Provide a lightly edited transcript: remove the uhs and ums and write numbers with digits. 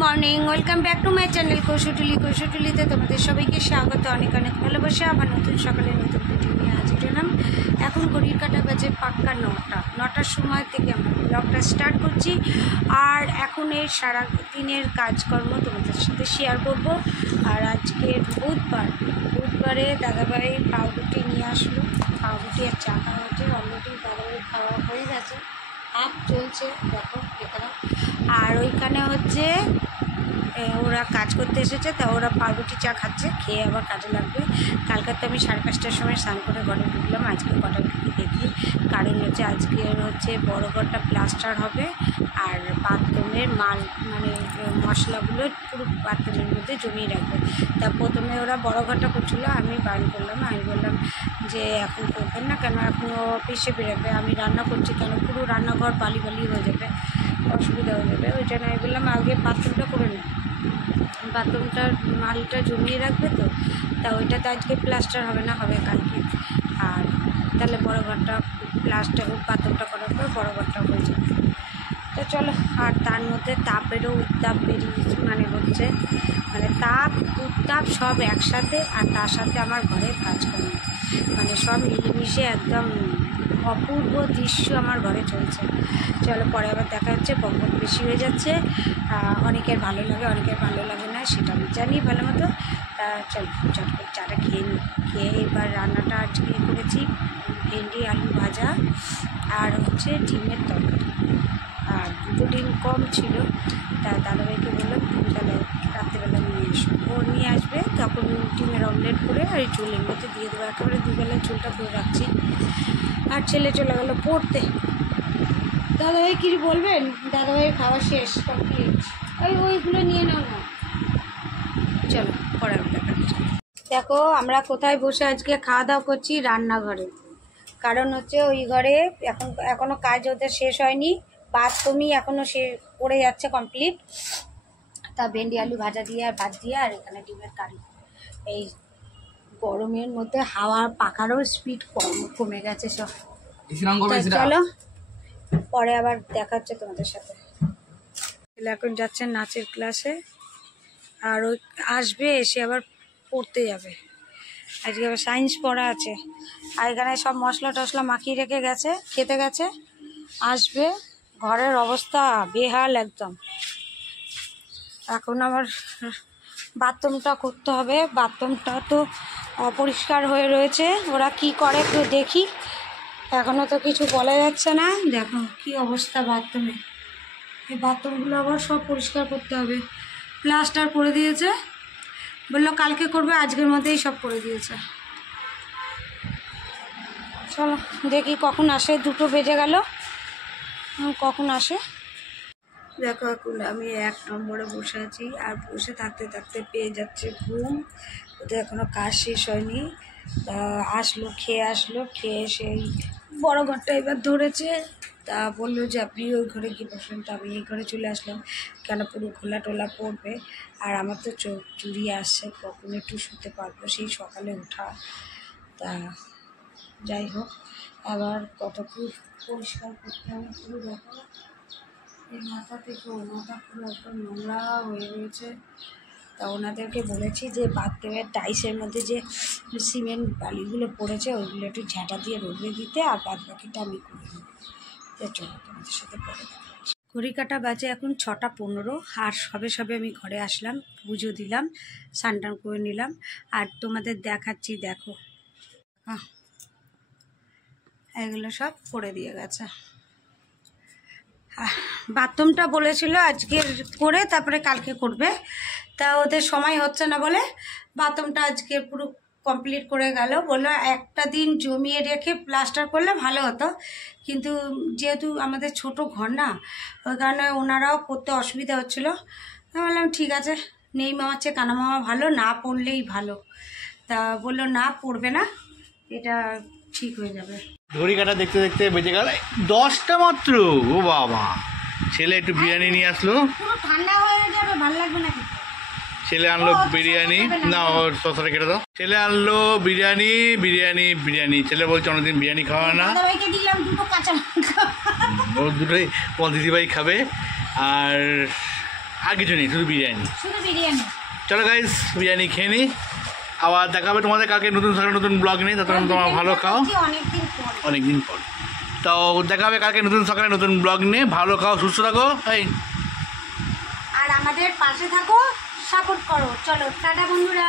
Morning, welcome back to my channel কৌশটুলিতে তোমাদের সবাইকে স্বাগত। অনেক অনেক ভালোবাসা। আবার নতুন সকালে নতুন ভিডিও নিয়ে হাজির হলাম। এখন ঘড়ির কাঁটা বাজে পাক্কা 9টার সময় থেকে আমরা ব্লগটা স্টার্ট করছি। আর এখন এই সারা দিনের কাজকর্ম তোমাদের সাথে শেয়ার করব। আর আজকে বুধবারে দাদাভাই পাউরুটি নিয়ে আসলো। পাউরুটি আর চা খাওয়া হচ্ছে। অলরেডি দাদাভাই খাওয়া হয়ে গেছে, হাফ চলছে দেখো এখানে। আর ওইখানে হচ্ছে ওরা কাজ করতে এসেছে, তা ওরা পাউরুটি চা খাচ্ছে, খেয়ে আবার কাজে লাগবে। কালকে তো আমি 5:30টার সময় স্নান করে ঘরে ঢুকলাম। আজকে কটা ঢুকি দেখি, কারণ হচ্ছে আজকের হচ্ছে বড় ঘরটা প্লাস্টার হবে। আর বাথরুমের মশলাগুলো পুরো বাথরুমের মধ্যে জমিয়ে রাখবে। তা প্রথমে ওরা বড় ঘরটা করছিলো, আমি বারণ করলাম। আমি বললাম যে এখন করবেন না, কেন এখনও অফিসে বেরোবে, আমি রান্না করছি, কেন পুরো রান্নাঘর বালি হয়ে যাবে, অসুবিধা হয়ে যাবে। ওই জন্য আমি বললাম আগে বাথরুমটা করে নিই, বাথরুমটার মালটা জমিয়ে রাখবে। তো তা ওইটাতে আজকে প্লাস্টার হবে না, হবে কালকে। আর তাহলে বড় ঘরটা বাথরুমটা করার পর বড় ঘরটা হয়ে যাবে। তো চলো। আর তার মধ্যে তাপেরও উত্তাপ হচ্ছে, উত্তাপ সব একসাথে। আর তার সাথে আমার ঘরের কাজকর্ম সব মিলেমিশে একদম অপূর্ব দৃশ্য আমার ঘরে চলছে। চলো, পরে আবার দেখা হচ্ছে। বক বেশি হয়ে যাচ্ছে, অনেকের ভালো লাগে, অনেকের ভালো লাগে না, সেটা আমি জানি ভালো মতো। তা চল চট করে চাটা খেয়ে এবার রান্নাটা আজকে করেছি ভেন্ডি আলু ভাজা আর হচ্ছে ডিমের তরকারি। আর 2 ডিম কম ছিল, তা দাদাভাইকে বললাম তাহলে রাত্রেবেলা নিয়ে এসো। ও নিয়ে আসবে, তখন ডিমের অমলেট করে আর এই চুলের মধ্যে দিয়ে দেবো। একেবারে দুবেলা চুলটা করে রাখছি। আর ছেলে চলে গেল পড়তে। দাদাভাই কি বলবেন? দাদাভাইয়ের খাওয়া শেষ, কমপ্লিট। ওইগুলো নিয়ে নাও না। চলো পরে দেখা। দেখো আমরা কোথায় বসে আজকে খাওয়া দাওয়া করছি, রান্নাঘরে। কারণ হচ্ছে ওই ঘরে এখনও কাজ ওদের শেষ হয়নি, বাথরুমই এখনও করে যাচ্ছে কমপ্লিট। তা ভেন্ডি আলু ভাজা দিয়ে আর ভাত দিয়ে, আর এখানে ডিমের কারি। এই গরমের মধ্যে হাওয়ার পাখারও স্পিড কমে গেছে সব। চলো পরে আবার দেখা হচ্ছে তোমাদের সাথে। এখন যাচ্ছেন নাচের ক্লাসে, আর ওই আসবে, এসে আবার পড়তে যাবে। আজকে আবার সায়েন্স পড়া আছে। আর এখানে সব মশলা টশলা মাখিয়ে রেখে গেছে, খেতে গেছে। আসবে, ঘরের অবস্থা বেহাল একদম। এখন আমার বাথরুমটা করতে হবে। বাথরুমটা তো অপরিষ্কার হয়ে রয়েছে, ওরা কি করে একটু দেখি। এখনও তো কিছু বলা যাচ্ছে না। দেখো কি অবস্থা বাথরুমে। এই বাথরুমগুলো আবার সব পরিষ্কার করতে হবে। প্লাস্টার করে দিয়েছে, বললো কালকে করবে, আজকের মধ্যেই সব করে দিয়েছে। চলো দেখি কখন আসে। 2টো বেজে গেল, কখন আসে দেখো। এখন আমি 1 নম্বরে বসে আছি, আর বসে থাকতে থাকতে পেয়ে যাচ্ছে ঘুম। ওদের এখনও কাজ শেষ হয়নি। তা খেয়ে সেই বড় ঘরটা এবার ধরেছে। তা বললো যে আপনি ওই ঘরে গিয়ে বসেন। তা আমি এই ঘরে চলে আসলাম, কেন পুরো খোলা টোলা পড়বে। আর আমার তো চোখ চুরিয়ে আসছে, কখন একটু শুতে পারবো, সেই সকালে ওঠা। তা যাই হোক, আবার কতক্ষণ পরিষ্কার করতে হবে পুরো। দেখো এই মাথা থেকে ও মাথা পুরো একদম নোংরা হয়ে রয়েছে। তা ওনাদেরকে বলেছি যে বাথরুমের টাইলসের মধ্যে যে সিমেন্ট বালিগুলো পড়েছে ওইগুলো একটু ঝাঁটা দিয়ে রোদে দিতে, আর বাদ বাকিটা আমি করে দেবো। চলো তোমাদের সাথে পরে দেখা হচ্ছে। ঘড়ি কাটা বাজে এখন 6টা 15। আর সবে আমি ঘরে আসলাম, পুজো দিলাম, স্নান করে নিলাম। আর তোমাদের দেখাচ্ছি, দেখো এগুলো সব করে দিয়ে গেছে। বাথরুমটা বলেছিল আজকে করে তারপরে কালকে করবে। তা ওদের সময় হচ্ছে না বলে বাথরুমটা আজকে পুরো কমপ্লিট করে গেল। বললো একটা দিন জমিয়ে রেখে প্লাস্টার করলে ভালো হতো, কিন্তু যেহেতু আমাদের ছোট ঘর না, ওই কারণে ওনারাও করতে অসুবিধা হচ্ছিলো। আমি বললাম ঠিক আছে, নেই মামা চেয়ে কানা মামা ভালো, না পড়লেই ভালো। তা বললো না পড়বে না, এটা ঠিক হয়ে যাবে। ঘড়ি কাটা দেখতে দেখতে বেজে গেল 10টা মাত্র। ও বাবা, ছেলে একটু বিরিয়ানি নিয়ে আসলো। পুরো ঠান্ডা হয়ে যাবে, ভালো লাগবে না। ছেলে আনলো বিরিয়ানি, না ওর শসাটা কেটে দাও। ছেলে আনলো বিরিয়ানি। ছেলে বলছে অনেকদিন বিরিয়ানি খাওয়া না। দিলাম 2 কাঁচা লঙ্কা, ও দুটোই দিদিভাই খাবে। আর আর কিছু নেই, শুধু বিরিয়ানি। শুধু বিরিয়ানি। চলো গাইস বিরিয়ানি খেয়ে নিই, আবার দেখা হবে তোমাদের কালকে নতুন সকালে নতুন ব্লগ নেই, ততক্ষণ তোমরা ভালো খাও। অনেকদিন পর তো দেখা হবে কালকে নতুন সকালে নতুন ব্লগ নিয়ে। ভালো খাও, সুস্থ থাকো, এই আর আমাদের পাশে থাকো, সাপোর্ট করো। চলো টাটা বন্ধুরা।